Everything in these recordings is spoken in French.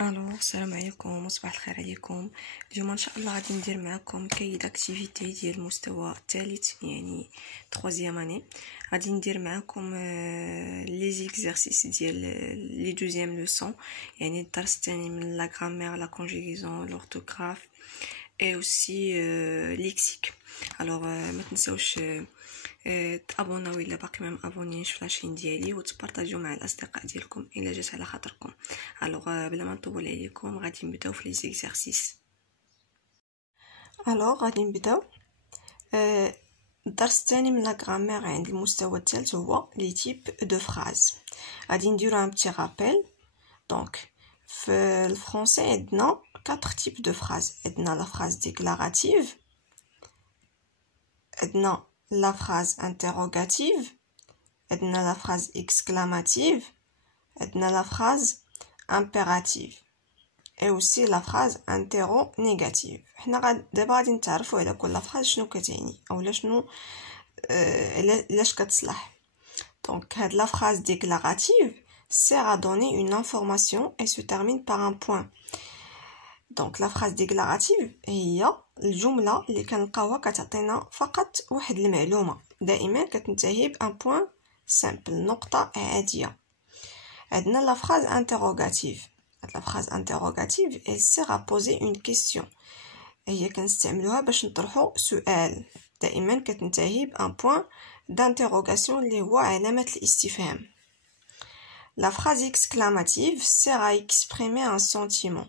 السلام عليكم وصباح الخير عليكم. اليوم ان شاء الله غادي ندير معكم كاي داكتيفيتي ديال المستوى الثالث يعني 3 اني. غادي ندير معكم لي زيكزارسيس ديال لي دوزيام لوسون، يعني الدرس الثاني من لا غرامير لا كونجوغيزون لورتوغراف اي اوسي ليكسيك. ما تنساوش تابوناو الا باقي ما مابونينش في لاشين ديالي وتبارطاجيو مع الاصدقاء ديالكم الا جات على خاطركم. بلا ما نطول عليكم غادي نبداو في لي زيكزارسيس. غادي نبداو الدرس الثاني من لا غرامير عند المستوى الثالث هو لي تيب دو فراز. غادي نديرو ان بتي رابيل. دونك في الفرنسي عندنا 4 تيب دو فراز. عندنا لا فراز ديكلاراتيف، عندنا la phrase interrogative, عندنا la phrase exclamative, عندنا la phrase impérative et aussi la phrase interro-négative. حنا دابا غادي نتعرفوا على كل phrase شنو كتعني اولا شنو علاش كتصلح. Donc la phrase déclarative sert à donner une information et se termine par un point. Donc la phrase déclarative هي الجمله اللي كنلقاوها كتعطينا فقط واحد المعلومه، دائما كتنتهي بان بوين سامبل، نقطه عاديه. عندنا لا phrase interrogative. la phrase interrogative elle sert à poser une question، هي كنستعملوها باش نطرحوا سؤال، دائما كتنتهي بان بوين d'interrogation اللي هو علامه الاستفهام. la phrase exclamative sert à exprimer un sentiment.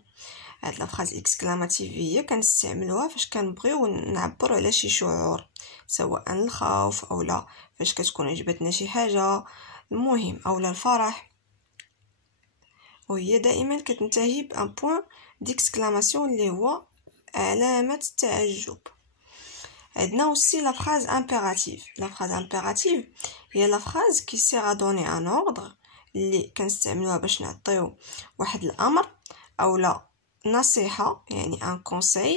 هاد لا phrase exclamative هي كنستعملوها فاش كنبغيو نعبروا على شي شعور، سواء الخوف اولا فاش كتكون عجبتنا شي حاجه، المهم اولا الفرح، وهي دائما كتنتهي بان بوين ديكسكلاماسيون اللي هو علامه التعجب. عندنا aussi la phrase impérative. la phrase impérative هي la phrase qui sert à donner un ordre، اللي كنستعملوها باش نعطيو واحد الامر اولا نصيحة، يعني un conseil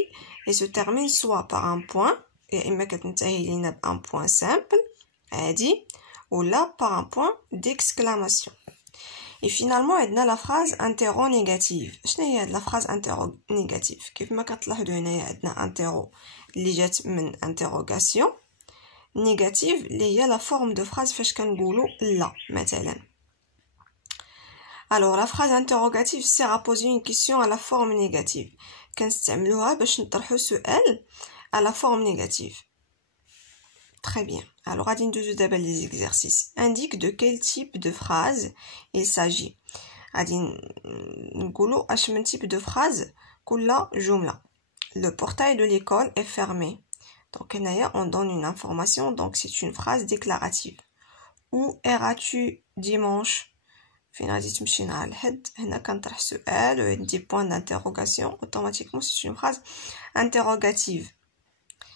et se termine soit par un point، يا إما كتنتهي لينا ب un point simple عادي ولا par un point d'exclamation. et finalement عندنا la phrase interro-négative. شنو هي هاد la phrase interro-négative؟ كيف ما كتلاحظوا هنايا عندنا interro اللي جات من interrogation، négative اللي هي la forme de phrase فاش كنقولوا لا مثلا. Alors la phrase interrogative sert à poser une question à la forme négative. كنستعملوها باش نطرحو سؤال à la forme négative. Très bien. Alors غادي ندوزو دابا les exercices. Indique de quel type de phrase il s'agit. غادي نقولوا اش من type de phrase كل جملة. Le portail de l'école est fermé. Donc هنايا on donne une information, donc c'est une phrase déclarative. Où iras-tu dimanche؟ فين غادي تمشي نهار الحد؟ هنا كنطرح سؤال وعندي بوين d'interrogation. automatiquement c'est une phrase interrogative.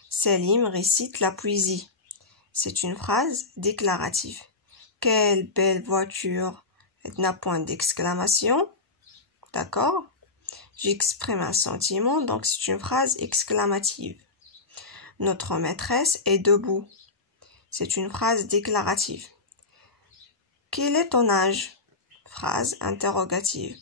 Salim récite la poésie. c'est une phrase déclarative. Quelle belle voiture. عندنا point d'exclamation. D'accord. J'exprime un sentiment, donc c'est une phrase exclamative. Notre maîtresse est debout. c'est une phrase déclarative. Quel est ton âge? phrase interrogative.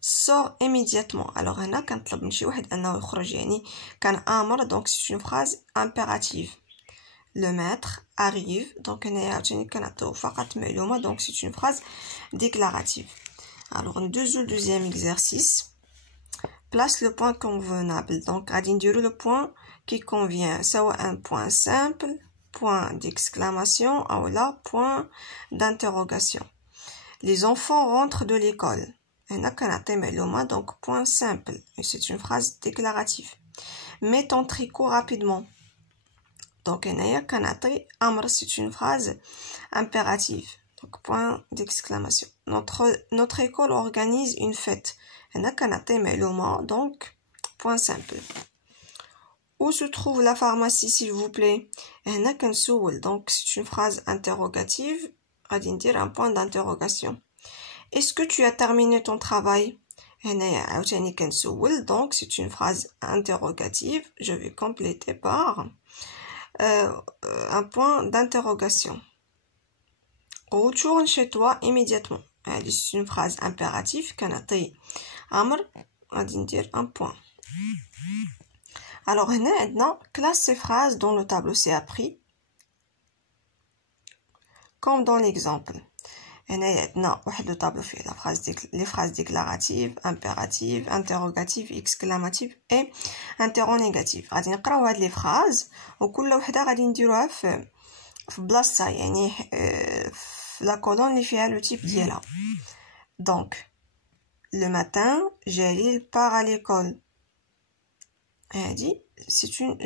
sors immédiatement. alors هنا كنطلب من شي واحد انه يخرج، يعني كان امر، donc c'est une phrase impérative. le maître arrive. donc هنايا عاوتاني كنعطيو فقط معلومه، donc c'est une phrase déclarative. alors ندوزو deuxième exercice. place le point convenable. donc غادي نديرو le point qui convient، سواء un point simple، point d'exclamation ou là point d'interrogation. Les enfants rentrent de l'école. هنا كنعطي معلومه، donc point simple et c'est une phrase déclarative. mets ton tricot rapidement. donc هنايا كنعطي امر، c'est une phrase impérative. donc point d'exclamation. notre école organise une fête. هنا كنعطي معلومه، donc point simple. où se trouve la pharmacie s'il vous plaît؟ هنا كنسول، donc c'est une phrase interrogative. غادي ندير un point d'interrogation. est-ce que tu as terminé ton travail؟ هنايا عاوتاني كنسول، donc c'est une phrase interrogative. je vais compléter par un point d'interrogation. retourne chez toi immédiatement. هذه c'est une phrase impérative. كنعطي عمر غادي ندير un point. Alors هنا عندنا classe ces phrases dont le tableau c'est appris comme dans l'exemple. هنا عندنا واحد لو طابلو فيه les phrases déclaratives, impératives, interrogatives, exclamatives et interrogatives. غادي نقراو هاد لي phrases وكل وحده غادي نديروها في بلاصتها يعني في لا كولون اللي فيها لو تيب ديالها. Donc le matin, Jalil part à l'école. Elle dit,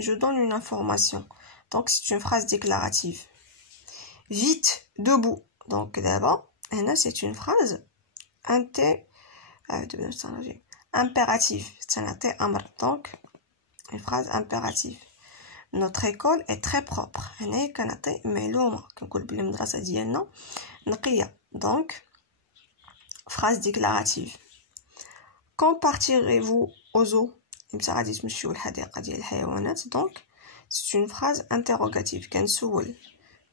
je donne une information. Donc, c'est une phrase déclarative. Vite, debout. Donc, d'abord, c'est une phrase impérative. Donc, une phrase impérative. Notre école est très propre. Donc, phrase déclarative. Quand partirez-vous aux zoos? Donc, c'est une phrase interrogative.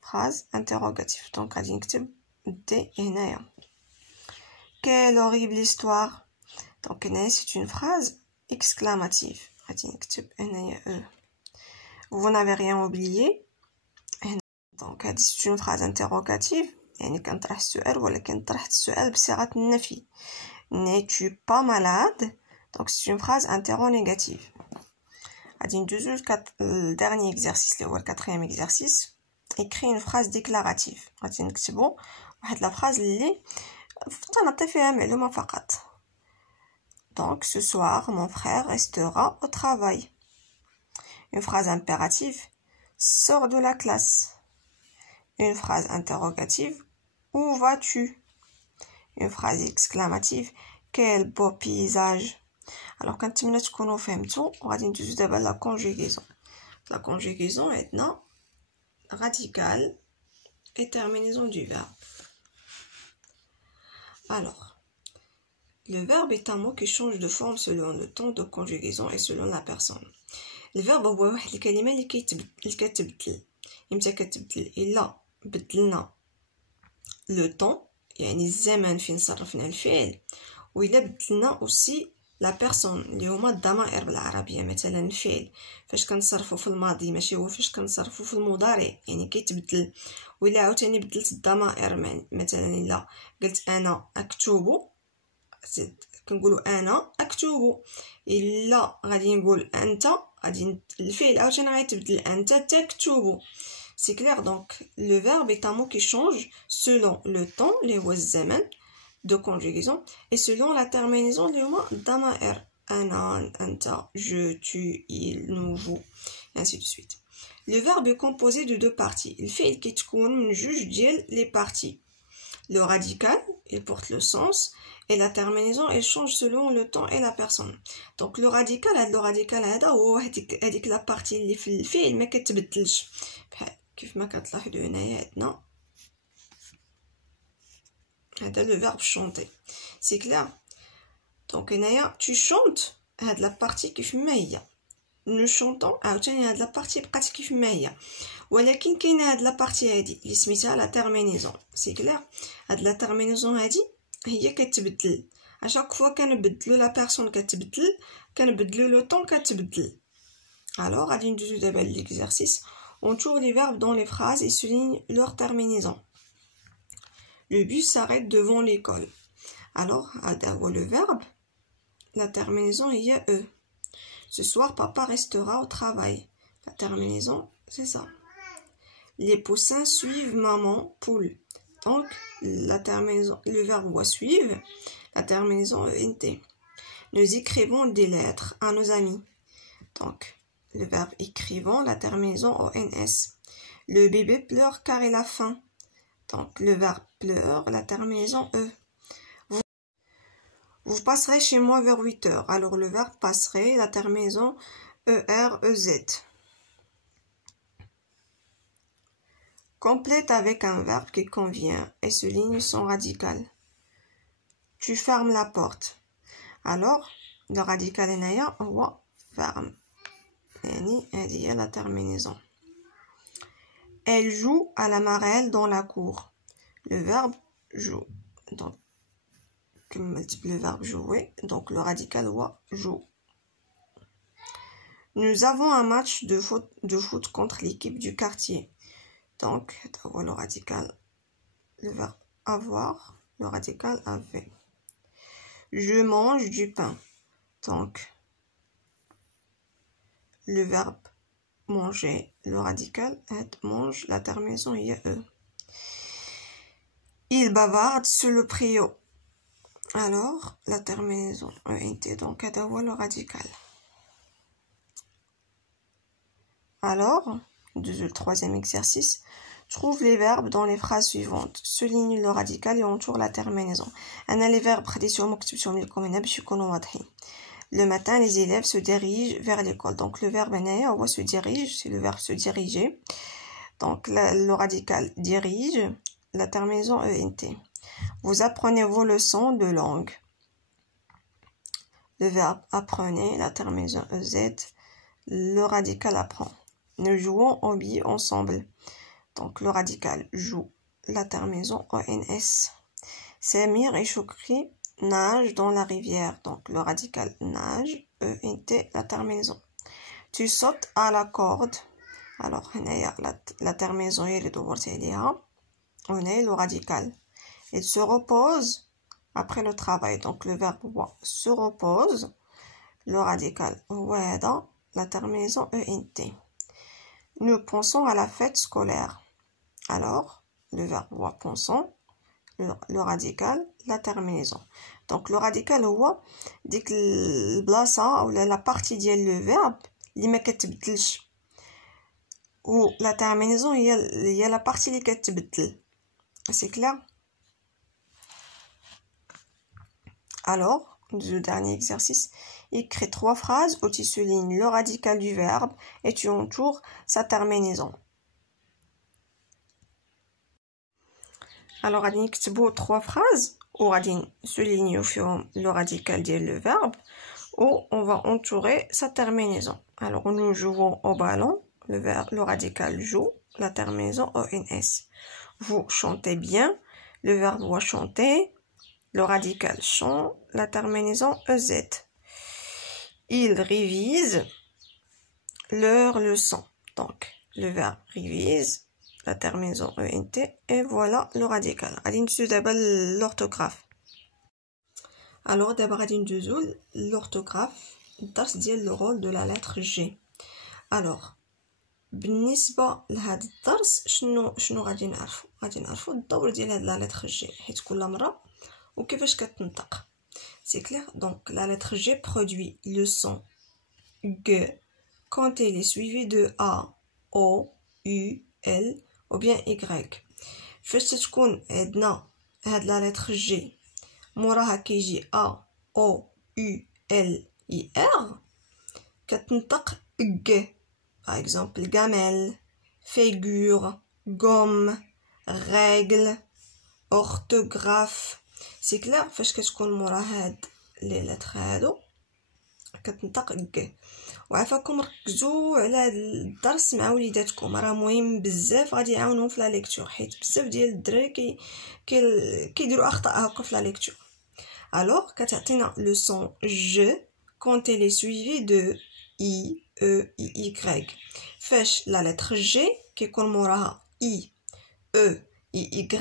Phrase interrogative. Donc, quelle horrible histoire. Donc, c'est une phrase exclamative. Vous n'avez rien oublié. Donc, c'est une phrase interrogative. كنطرح السؤال ولكن طرحت السؤال بصيغة النفي. N'es-tu pas malade? Donc, c'est une phrase interrogative. غادي ندوزو le dernier exercice اللي هو le 4e exercice. Écris une phrase déclarative. غادي نكتبو واحد la phrase اللي تنعطي فيها معلومة فقط. Donc, ce soir, mon frère restera au travail. Une phrase impérative. Sors de la classe. Une phrase interrogative. Où vas-tu? Une phrase exclamative. Quel beau paysage. Alors, كنتمنى تكونوا فهمتوا وغادي ندوزو دابا la conjugaison. La conjugaison maintenant radical et terminaison du verbe. Alors, le verbe est un mot qui change de forme selon le temps de conjugaison et selon la personne. Le verbe هو واحد الكلمة اللي كتبدل. إمتى كتبدل؟ إلا بدلنا لو طون يعني الزمن فين صرفنا الفعل، وإلا بدلنا أوسي لا بيرسون اللي هما الضمائر بالعربية. مثلا الفعل فاش كنصرفو في الماضي ماشي هو فاش كنصرفو في المضارع، يعني كيتبدل. وإلا عاوتاني بدلت الضمائر مثلا إلا قلت أنا أكتب كنقولو أنا أكتب، إلا غادي نقول أنت غادي الفعل عاوتاني غيتبدل أنت تكتب. C'est clair, donc le verbe est un mot qui change selon le temps, les الزمن de conjugaison, et selon la terminaison, les mots ضمائر أنا أنت je tu il nous vous ainsi de suite. Le verbe est composé de deux parties. الفعل كيتكون من جوج ديال les parties. Le radical, il porte le sens, et la terminaison, elle change selon le temps et la personne. Donc le radical هذا هو هذيك la partie اللي في الفعل ما كتبدلش. كيف ما كتلاحظوا هنايا عندنا هذا le verbe chanter. C'est clair. Donc هنايا tu chantes هاد la partie كيف ما هي. nous chantons عاوتاني هاد la partie بقات كيف ما هي، ولكن كاينه هاد la partie هادي اللي سميتها la terminaison. C'est clair. هاد la terminaison هادي هي كتبدل. à chaque fois كنبدلو la personne كتبدل، كنبدلو le temps كتبدل. alors غادي ندوزو دابا l'exercice. On tourne les verbes dans les phrases et souligne leur terminaison. Le bus s'arrête devant l'école. Alors, le verbe, la terminaison il y a E. Ce soir, papa restera au travail. La terminaison, c'est ça. Les poussins suivent maman poule. Donc, la terminaison, le verbe doit suivre. La terminaison ENT. Nous écrivons des lettres à nos amis. Donc, le verbe écrivant, la terminaison ONS. Le bébé pleure car il a faim. Donc, le verbe pleure, la terminaison E. Vous passerez chez moi vers 8 heures. Alors, le verbe passerait, la terminaison ER-EZ. Complète avec un verbe qui convient et souligne son radical. Tu fermes la porte. Alors, le radical هنايا هو ferme. يعني هذه هي la terminaison. Elle joue à la marelle dans la cour. Le verbe joue. Donc, le verbe jouer, donc le radical wa joue. Nous avons un match de foot contre l'équipe du quartier. Donc, le radical, le verbe avoir, le radical avait. Je mange du pain. Donc, le verbe manger, le radical est mange, la terminaison est e. Il bavarde sur le préau. Alors, la terminaison ent, donc le radical. Alors, le troisième exercice, trouve les verbes dans les phrases suivantes. Souligne le radical et entoure la terminaison. Les verbes le matin, les élèves se dirigent vers l'école. Donc, le verbe se dirige, c'est le verbe se diriger. Donc, le radical dirige, la terminaison ent. Vous apprenez vos leçons de langue. Le verbe apprenez, la terminaison ez, le radical apprend. Nous jouons au billes ensemble. Donc, le radical joue, la terminaison ons. Samir et Choukri nagent dans la rivière. Donc, le radical nage, ent, la terminaison. Tu sautes à la corde. Alors, la terminaison est le radical. Il se repose après le travail. Donc, le verbe se repose, le radical la terminaison ent. Nous pensons à la fête scolaire. Alors, le verbe pensons, le radical, la terminaison. Donc, le radical dit que la partie le verbe اللي ما كتبدلش. Ou la terminaison il y a la partie اللي كتبدل. C'est clair? Alors, le dernier exercice, écris 3 phrases où tu soulignes le radical du verbe et tu entoures sa terminaison. Alors, on va 3 phrases où on souligne le radical du verbe où on va entourer sa terminaison. Alors, nous jouons au ballon, le radical joue, la terminaison ons. Vous chantez bien, le verbe doit chanter, le radical chant, la terminaison ez. Ils révisent leur leçon. Donc, le verbe révise, la terminaison ent, et voilà le radical. Allez, d'abord l'orthographe. Alors, d'abord, l'orthographe, le rôle de la lettre G. Alors, بالنسبة لهذا الدرس شنو غادي نعرفوا الدور ديال هاد لا لتر جي حيت كل مرة وكيفاش كتنطق. C'est clair? Donc la lettre G produit le son G quand elle est suivie de A, O, U, L ou bien Y. فاش تكون عندنا هاد la lettre G موراها كيجي A, O, U, L, I, R كتنطق G. Par exemple, gamelle, figure, gomme, règle, orthographe. C'est clair? فاش كتكون مورا هاد لي لتر هادو كتنطق ك. وعافاكم ركزوا على هاد الدرس مع وليداتكم، راه مهم بزاف، غادي يعاونهم في لا ليكتور حيت بزاف ديال الدراري كيديروا اخطاء هكا في لا ليكتور. Alors كتعطينا لو سون ج quand elle est suivie de I, E, I, Y. فاش لا لتر جي كيكون موراها I, E, I, Y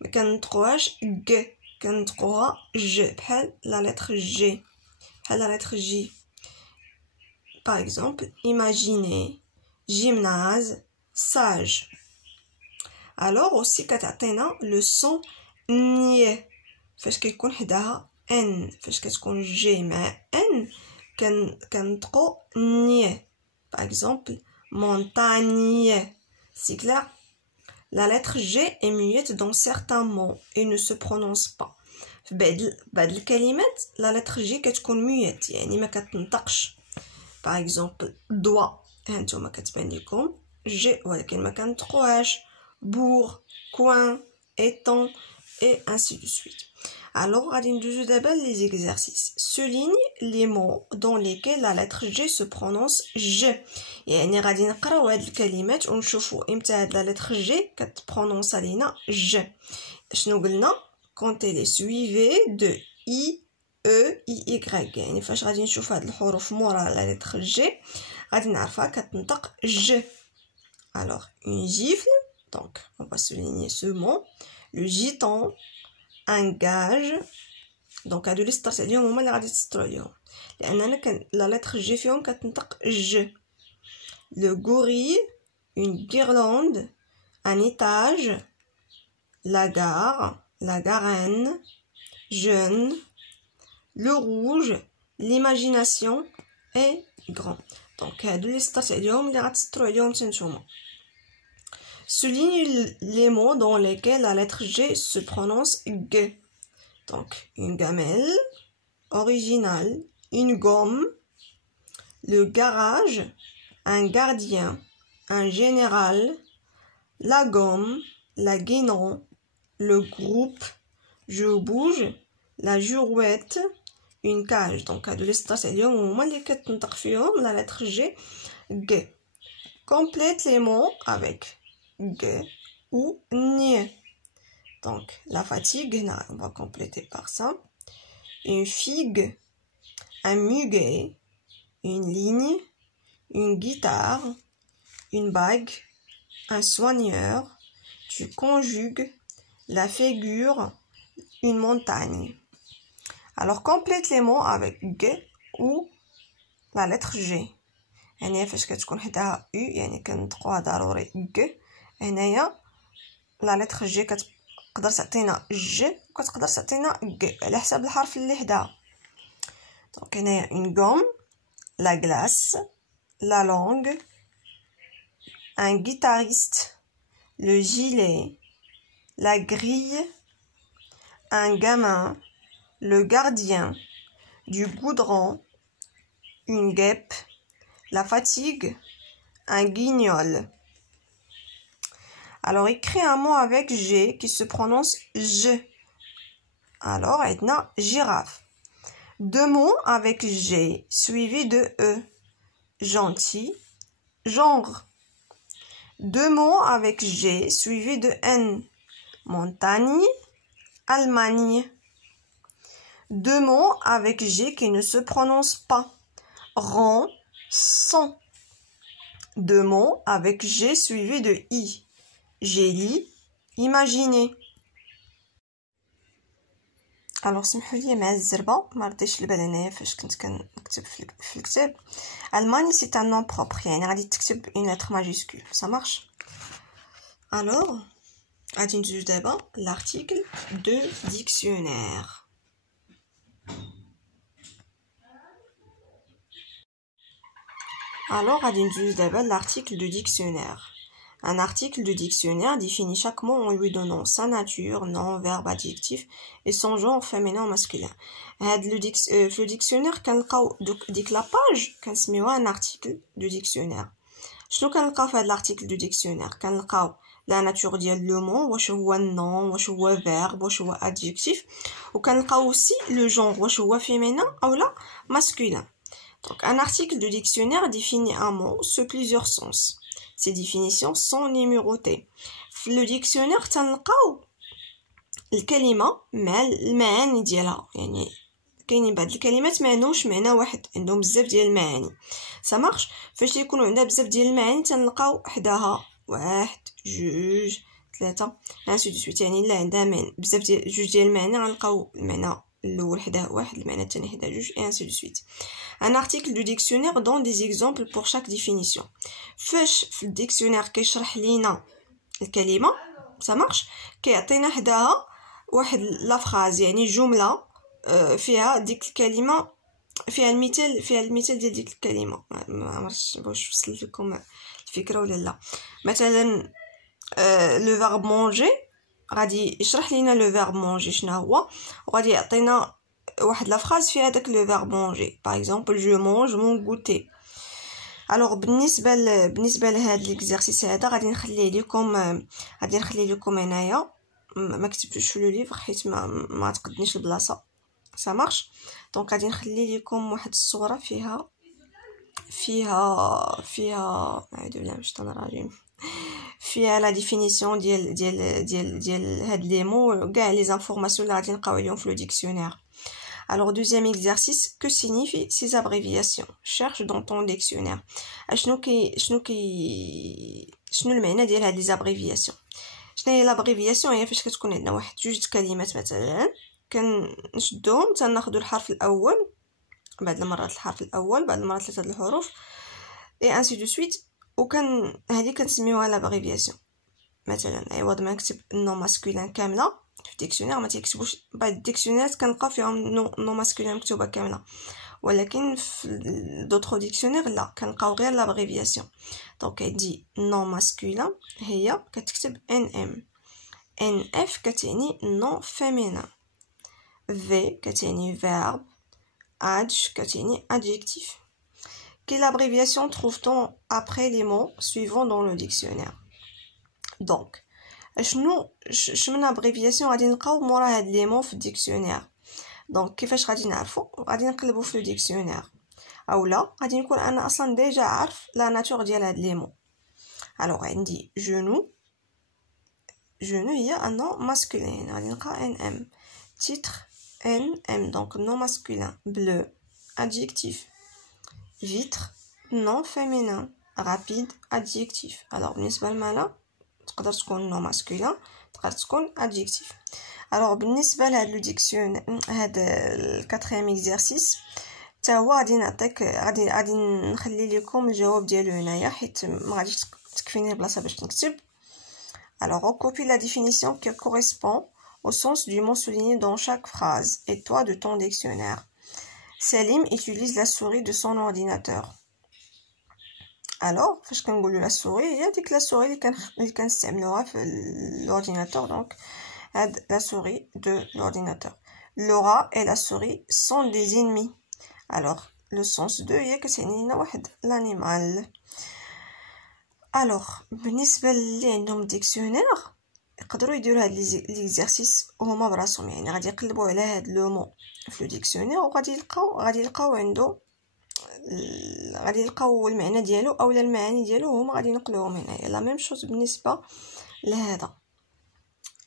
ما كنطقوهاش ج، كنطقوها ج بحال لا لتر جي، بحال لا لتر جي. Par exemple, imaginez, gymnase, sage. Alors aussi كتعطينا le son ن فاش كيكون حداها n، فاش كتكون جي مع n كنطقو ن. Par exemple, montagne. C'est clair? La lettre G est muette dans certains mots et ne se prononce pas. في بعض الكلمات la lettre G كتكون muette يعني ما كتنطقش. Par exemple, doigt هانتوما كتبان لكم G ولكن ما كنطقوهاش. bourg, coin, étang et ainsi de suite. Alors, غادي ندوزو دابا les exercices. Souligne les mots dans lesquels la lettre G se prononce J. يعني غادي نقراو هاد الكلمات ونشوفوا امتى هاد la lettre G كتبرونونس علينا J. شنو قلنا؟ quand elle est suivie de I E I Y يعني فاش غادي نشوف هاد الحروف مورا لا لتر جي غادي نعرفها كتنطق ج. alors une gifle, donc on va souligner ce mot, le gitan, un gage. donc هادو اللي سطرت عليهم هما اللي غادي تسطروا عليهم لاننا لا لتر جي فيهم كتنطق ج. le gorille, une guirlande, un étage, la gare, la garenne, jeune, le rouge, l'imagination et grand. donc هادو اللي سطرت عليهم اللي غتسطروا عليهم نتوما. souligne les mots dans lesquels la lettre G se prononce G. donc une gamelle originale, une gomme, le garage, un gardien, un général, la gomme, la guénon, le groupe, je bouge, la girouette, une cage. donc هادو اللي سطرت عليهم هما اللي كتنطق فيهم la lettre G G. complète les mots avec G ou N. donc la fatigue, on va compléter par ça. une figue, un muguet, une ligne, une guitare, une bague, un soigneur, tu conjugues, la figure, une montagne. alors complète les mots avec G ou la lettre G. يعني فاش كتكون حداها U يعني كنطقوها ضروري G. هنايا لا لتر جي كتقدر تعطينا ج وكتقدر تعطينا G على حساب الحرف اللي حداها. donc هنايا une gomme, la glace, la langue, un guitariste, le gilet, la grille, un gamin, le gardien, du goudron, une guêpe, la fatigue, un guignol. alors écris un mot avec G qui se prononce J. alors maintenant girafe. deux mots avec G suivis de E. gentil, genre. deux mots avec G suivis de N. montagne, Allemagne. deux mots avec G qui ne se prononcent pas. rang, sang. deux mots avec G suivis de I. gélie, imaginer. alors سمحوا لي مع الزربه ما رديتش البال هنايا فاش كنت كنكتب في الكتاب. Allemagne c'est un nom propre يعني غادي تكتب une lettre majuscule. ça marche. alors غادي ندوزو دابا l'article de dictionnaire. alors غادي ندوزو دابا l'article de dictionnaire. Un article de dictionnaire définit chaque mot en lui donnant sa nature, nom, verbe, adjectif et son genre féminin ou masculin. في dictionnaire كنلقاو ديك لا باج كنسميوها un article de dictionnaire. شنو كنلقاو في هذا l'article de dictionnaire؟ كنلقاو la nature ديال لو مون، واش هو النون، واش هو verbe، واش هو adjectif، وكنلقاو aussi le genre واش هو féminin ou لا masculin. donc un article de dictionnaire définit un mot sous plusieurs sens. Ces définitions sont numérotées. في le dictionnaire تنلقاو الكلمة مع المعاني ديالها، يعني كاينين بعض الكلمات ما عندهمش معنى واحد، عندهم بزاف ديال المعاني. ça marche. فاش يكونوا عندها بزاف ديال المعاني تنلقاو حداها واحد، جوج، ثلاثة ainsi de suite. يعني الا عندها بزاف ديال جوج ديال المعاني غنلقاو المعنى الاول حداه واحد، المعنى الثاني حداه جوج et ainsi de suite. Un article du dictionnaire donne des exemples pour chaque définition. فاش في الديكسيونير كيشرح لينا الكلمه ça marche كيعطينا حداها واحد لا فراز يعني جمله فيها ديك الكلمه، فيها المثال ديال ديك الكلمه. ما عرفتش واش وصلت لكم الفكره ولا لا. مثلا لو فيرب مونجي غادي يشرح لينا لو فيرب مونجي شنو هو، وغادي يعطينا واحد لا فراز فيها داك لو فيرب مونجي. باغ اكزومبل جو مونج مون غوتي. الوغ بالنسبه لهاد ليكزارسيس هذا غادي نخلي لكم هنايا، ما كتبتوش في لو ليفر حيت ما تقدنيش البلاصه. ça marche. دونك غادي نخلي لكم واحد الصوره فيها اعوذ بالله من الشيطان الرجيم، فيها لا ديفينيسيون ديال هاد لي مو كاع لي زانفورماسيون اللي غادي نلقاو عليهم في لو ديكسيونير. Alors, deuxième exercice, que signifient ces abréviations? Cherche dans ton dictionnaire. شنو المعنى ديال هاد لي abréviations؟ شنو هي l'abréviation؟ هي فاش كتكون عندنا واحد جوج كلمات مثلا كنشدوهم تناخدو الحرف الاول، بعد المرات الحرف الاول، بعد المرات ثلاثه الحروف اي انسي دو سويت، هذه كنسميوها لابريفياسيون. مثلا عوض ما نكتب نو ماسكولين كامله في الديكسيونير ما تيكتبوش، بعض الديكسيونيرات كنلقى فيهم نو ماسكولين مكتوبه كامله، ولكن في دوطرو ديكسيونير لا، كنلقاو غير لابريفياسيون. دونك عندي نو ماسكولين هي كتكتب ان ام، ان اف كتعني نو فيمينين، في كتعني فيرب، age كتعني adjectif. Quelle abréviation trouve-t-on après les mots suivants dans le dictionnaire? Donc, شنو abréviation غادي نلقاو مورا هاد لي مو في الديكسيونير؟ دونك كيفاش غادي نعرفو؟ غادي نقلبو في الديكسيونير، اولا غادي نكون انا اصلا ديجا عارف لا ناتور ديال هاد لي مو. الوغ عندي جونو هي ان نو ماسكولين، غادي نلقى ان ام. تيتر ان ام، دونك نو ماسكولين. بلو adjectif. vitre non féminin. rapide adjectif. alors بالنسبه لمالا تقدر تكون نو ماسكولين، تقدر تكون adjectif. alors بالنسبه لهاد لو ديكسيون، هاد الكاتريام اكزرسيس حتى هو غادي نعطيك، غادي نخلي لكم الجواب ديالو هنايا حيت ما غاديش تكفيني البلاصه باش نكتب. alors on copie la définition qui correspond au sens du mot souligné dans chaque phrase et toi de ton dictionnaire. Salim utilise la souris de son ordinateur. alors فاش كنقولوا la souris هي ديك la souris اللي كنستعملوها في l'ordinateur. donc هاد la souris de l'ordinateur. le rat et la souris sont des ennemis. alors le sens de هي كتعني لنا واحد l'animal. alors بالنسبه اللي عندهم ديكسيونير يقدروا يديروا هاد ليكزارسيس هما براسهم، يعني غادي يقلبوا على هاد لو مو في لو ديكسيونير وغادي يلقاو عنده، غادي يلقاو المعنى ديالو اولا المعاني ديالو هما غادي ينقلوهم هنايا. لا ميم شوز بالنسبه لهذا.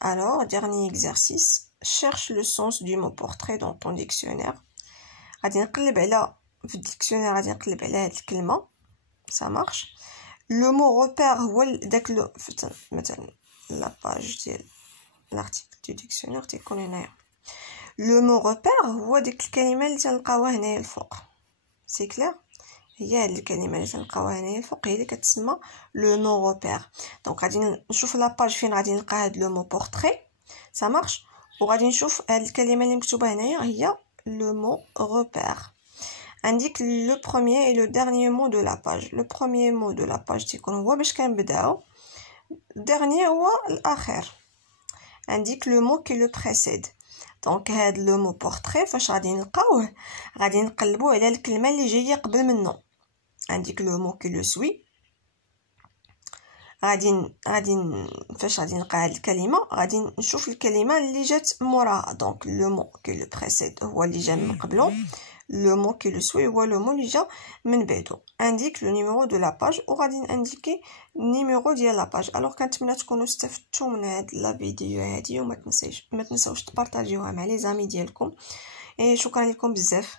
alors dernier exercice, cherche le sens du mot portrait dans ton dictionnaire. غادي نقلب على في الديكسيونير، غادي نقلب على هاد الكلمه. ça marche. le mot repère هو داك مثلا لا باج ديال l'article du dictionnaire تيكون هنايا. le mot repère هو ديك الكلمه اللي تلقاوها هنايا الفوق. سي كلير؟ هي هاد الكلمه اللي تلقاوها هنايا الفوق هي اللي كتسمى لو مو repère. دونك غادي نشوف لا باج فين غادي نلقى هاد لو مو بورتري، ça marche. وغادي نشوف هاد الكلمه اللي مكتوبه هنايا هي le mot repère. indique le premier et le dernier mot de la page. le premier mot de la page تيكون هو باش كنبداو، dernier هو الاخر. indique le mot qui le précède. دونك هاد لو مو بورتري فاش غادي نلقاوه غادي نقلبوا على الكلمه اللي جايه قبل منه. indique le mot qui le suit. غادي فاش غادي نلقى هاد الكلمه غادي نشوف الكلمه اللي جات موراها. دونك لو مو كي لو بريسيد هو اللي جا من قبله، لو مو كي لو سوي هو لو مو اللي جا من بعدو. انديك لو نيميرو دو لا باج، وغادي انديكي النيميرو ديال لا باج. الوغ كنتمنى تكونوا استفدتوا من هاد لا فيديو هادي، وما تنساوش تبارطاجيوها مع لي زامي ديالكم. شكرا لكم بزاف.